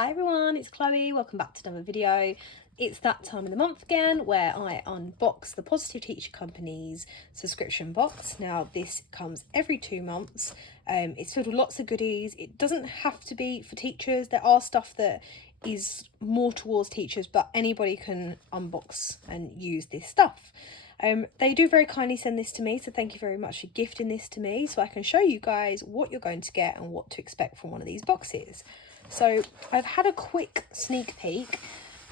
Hi everyone, it's Chloe. Welcome back to another video. It's that time of the month again where I unbox the Positive Teacher Company's subscription box. Now this comes every 2 months. It's filled with lots of goodies. It doesn't have to be for teachers. There are stuff that is more towards teachers, but anybody can unbox and use this stuff. They do very kindly send this to me, so thank you very much for gifting this to me so I can show you guys what you're going to get and what to expect from one of these boxes. So I've had a quick sneak peek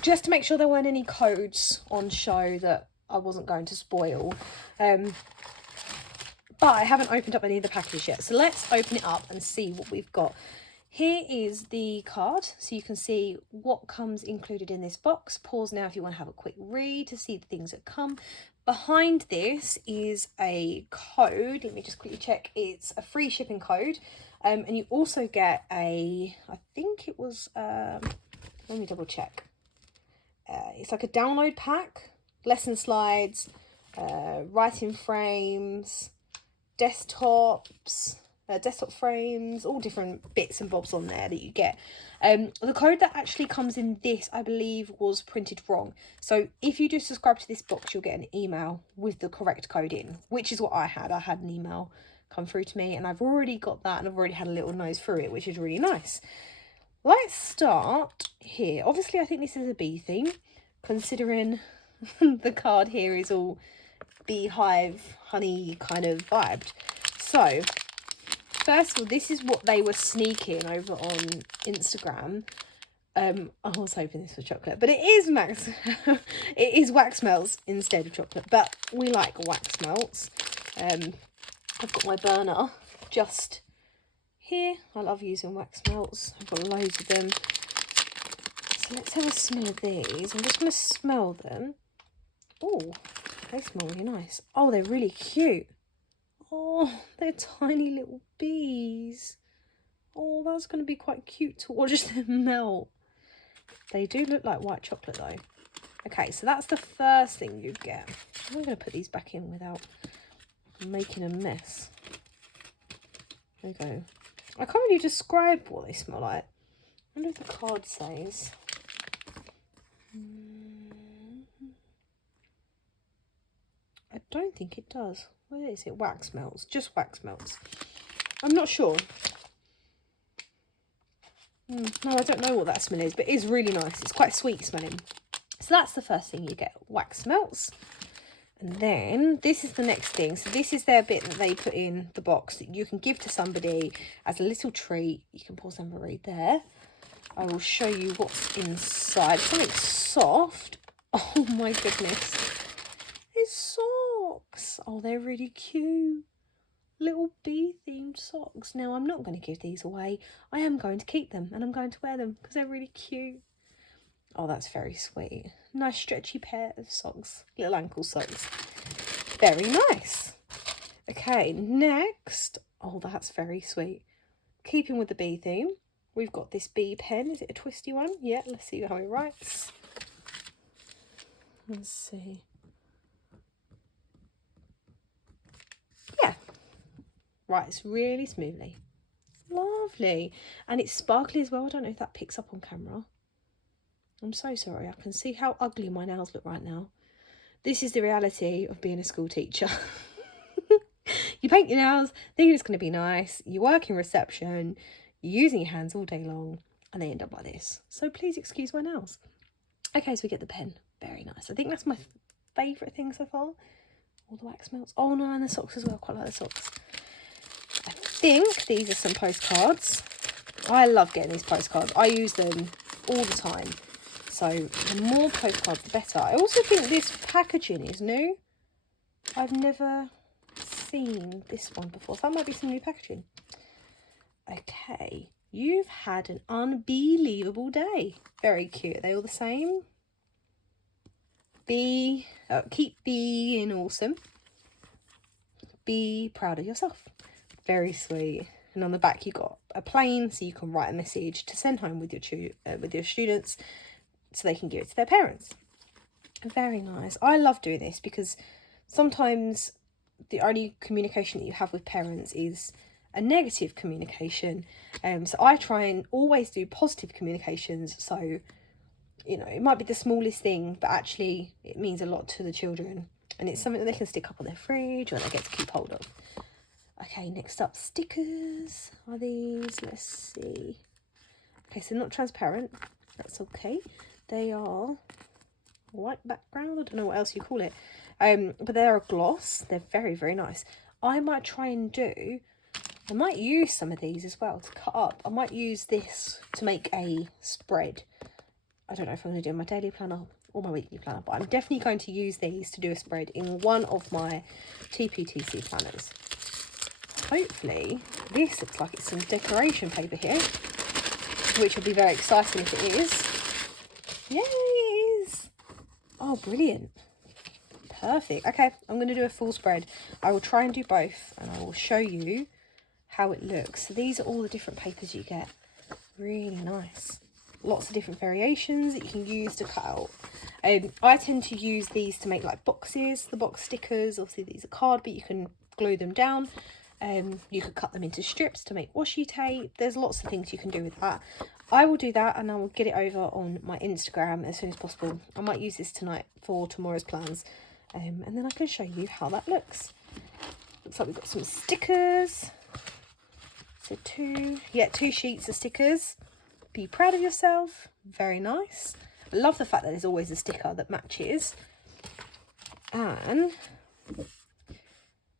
just to make sure there weren't any codes on show that I wasn't going to spoil. But I haven't opened up any of the packages yet. So let's open it up and see what we've got. Here is the card, so you can see what comes included in this box. Pause now if you want to have a quick read to see the things that come. Behind this is a code. Let me just quickly check. It's a free shipping code. And you also get a, I think it was, let me double check. It's like a download pack, lesson slides, writing frames, desktops, desktop frames, all different bits and bobs on there that you get. The code that actually comes in this, I believe, was printed wrong. So if you do subscribe to this box, you'll get an email with the correct code in, which is what I had. I had an email come through to me and I've already got that and I've already had a little nose through it, which is really nice. Let's start here. Obviously, I think this is a bee theme, considering the card here is all beehive, honey kind of vibed. So, first of all, this is what they were sneaking over on Instagram. I was hoping this was chocolate, but it is it is wax melts instead of chocolate, but we like wax melts. I've got my burner just here. I love using wax melts. I've got loads of them. So let's have a smell of these. I'm just going to smell them. Oh, they smell really nice. Oh, they're really cute. Oh, they're tiny little bees. Oh, that's going to be quite cute to watch them melt. They do look like white chocolate though. Okay, so that's the first thing you'd get. I'm going to put these back in without making a mess. There we go. I can't really describe what they smell like. I wonder if the card says. I don't think it does. Where is it? Wax melts. Just wax melts. I'm not sure. No, I don't know what that smell is, but it is really nice. It's quite sweet smelling. So that's the first thing you get. Wax melts. And then this is the next thing. So this is their bit that they put in the box that you can give to somebody as a little treat. You can pause and read there. I will show you what's inside. Something soft. Oh my goodness. It's socks. Oh, they're really cute. Little bee themed socks. Now I'm not going to give these away. I am going to keep them and I'm going to wear them because they're really cute. Oh, that's very sweet. Nice stretchy pair of socks. Little ankle socks. Very nice. Okay, next. Oh, that's very sweet. Keeping with the bee theme, we've got this bee pen. Is it a twisty one? Yeah, let's see how it writes. Let's see. Yeah. Writes really smoothly. Lovely. And it's sparkly as well. I don't know if that picks up on camera. I'm so sorry. I can see how ugly my nails look right now. This is the reality of being a school teacher. You paint your nails, thinking it's going to be nice. You work in reception. You're using your hands all day long. And they end up like this. So please excuse my nails. Okay, so we get the pen. Very nice. I think that's my favourite thing so far. All the wax melts. Oh no, and the socks as well. I quite like the socks. I think these are some postcards. I love getting these postcards. I use them all the time. So the more postcards, the better. I also think this packaging is new. I've never seen this one before. So that might be some new packaging. Okay. You've had an unbelievable day. Very cute. Are they all the same? Keep being awesome. Be proud of yourself. Very sweet. And on the back you got a plane so you can write a message to send home with your students so they can give it to their parents. Very nice. I love doing this because sometimes the only communication that you have with parents is a negative communication. So I try and always do positive communications. So, you know, it might be the smallest thing, but actually it means a lot to the children. And it's something that they can stick up on their fridge or they get to keep hold of. Okay, next up, stickers. Are these? Let's see. Okay, so not transparent. That's okay. They are white background. I don't know what else you call it. But they're a gloss. They're very, very nice. I might try and do... I might use some of these as well to cut up. I might use this to make a spread. I don't know if I'm going to do my daily planner or my weekly planner, but I'm definitely going to use these to do a spread in one of my TPTC planners. Hopefully, this looks like it's some decoration paper here, which will be very exciting if it is. Yay, it is. Oh, brilliant. Perfect. Okay, I'm going to do a full spread. I will try and do both, and I will show you how it looks. So these are all the different papers you get. Really nice. Lots of different variations that you can use to cut out. I tend to use these to make like boxes, the box stickers. Obviously these are card, but you can glue them down. You could cut them into strips to make washi tape. There's lots of things you can do with that. I will do that and I will get it over on my Instagram as soon as possible. I might use this tonight for tomorrow's plans. And then I can show you how that looks. Looks like we've got some stickers. So two sheets of stickers. Be proud of yourself. Very nice. I love the fact that there's always a sticker that matches. And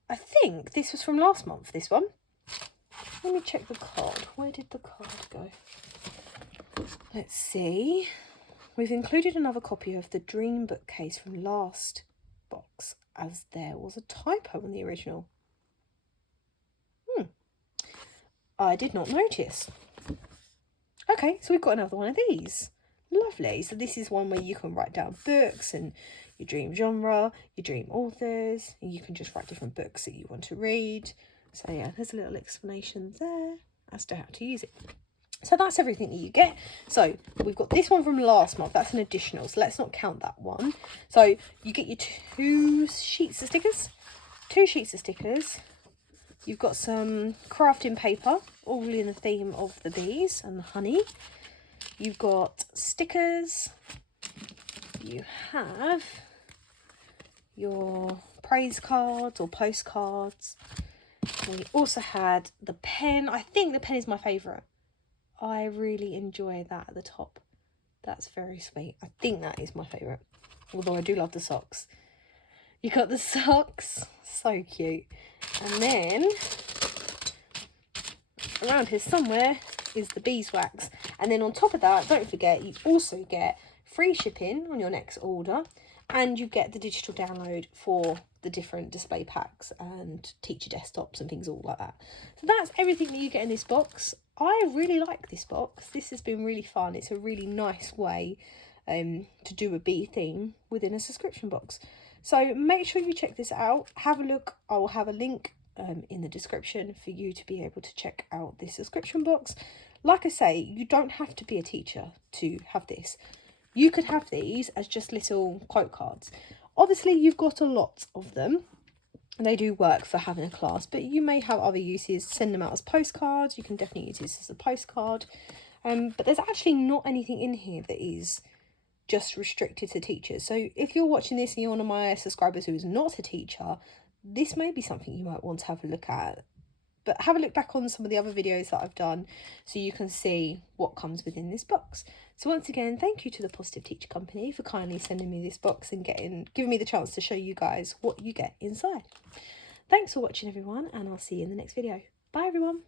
I think this was from last month, this one. Let me check the card. Where did the card go? Let's see. We've included another copy of the Dream bookcase from last box, as there was a typo on the original. I did not notice. Okay, so we've got another one of these. Lovely. So this is one where you can write down books and your dream genre, your dream authors, and you can just write different books that you want to read. So yeah, there's a little explanation there as to how to use it. So that's everything that you get. So we've got this one from last month. That's an additional, so let's not count that one. So you get your two sheets of stickers. You've got some crafting paper, all in the theme of the bees and the honey. You've got stickers. You have your praise cards or postcards. And we also had the pen. I think the pen is my favourite. I really enjoy that at the top. That's very sweet. I think that is my favourite. Although I do love the socks. You got the socks. So cute. And then around here somewhere is the beeswax. And then on top of that, don't forget, you also get free shipping on your next order. And you get the digital download for the different display packs and teacher desktops and things all like that. So that's everything that you get in this box. I really like this box. This has been really fun. It's a really nice way to do a bee thing within a subscription box. So make sure you check this out. Have a look. I will have a link in the description for you to be able to check out this subscription box. Like I say, you don't have to be a teacher to have this. You could have these as just little quote cards. Obviously, you've got a lot of them. They do work for having a class, but you may have other uses. Send them out as postcards. You can definitely use this as a postcard. But there's actually not anything in here that is just restricted to teachers. So if you're watching this and you're one of my subscribers who is not a teacher, this may be something you might want to have a look at. But have a look back on some of the other videos that I've done so you can see what comes within this box. So once again, thank you to the Positive Teacher Company for kindly sending me this box and giving me the chance to show you guys what you get inside. Thanks for watching, everyone, and I'll see you in the next video. Bye, everyone.